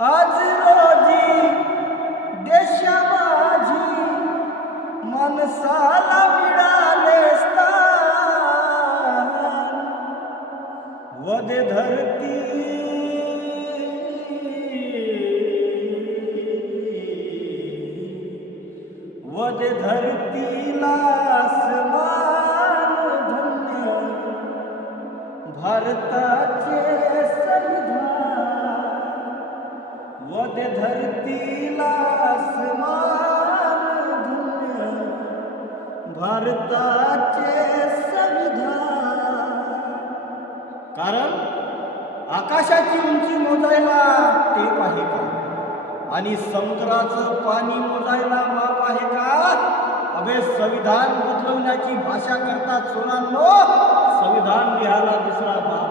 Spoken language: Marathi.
आज रोजी देशा माझी मनसाला मिळाले स्थान वदे धरती वदे धरतीला आसमान धन्य भारताचे संविधान वदे धरतीला आसमान धन्य भारताचे संविधान। कारण आकाशाची उंची मोजायला टेप आहे का आणि समुद्राचं पाणी मोजायला माप आहे का? अबे संविधान बदलवण्याची भाषा करतात सोनांनो, संविधान लिहायला दुसरा बाप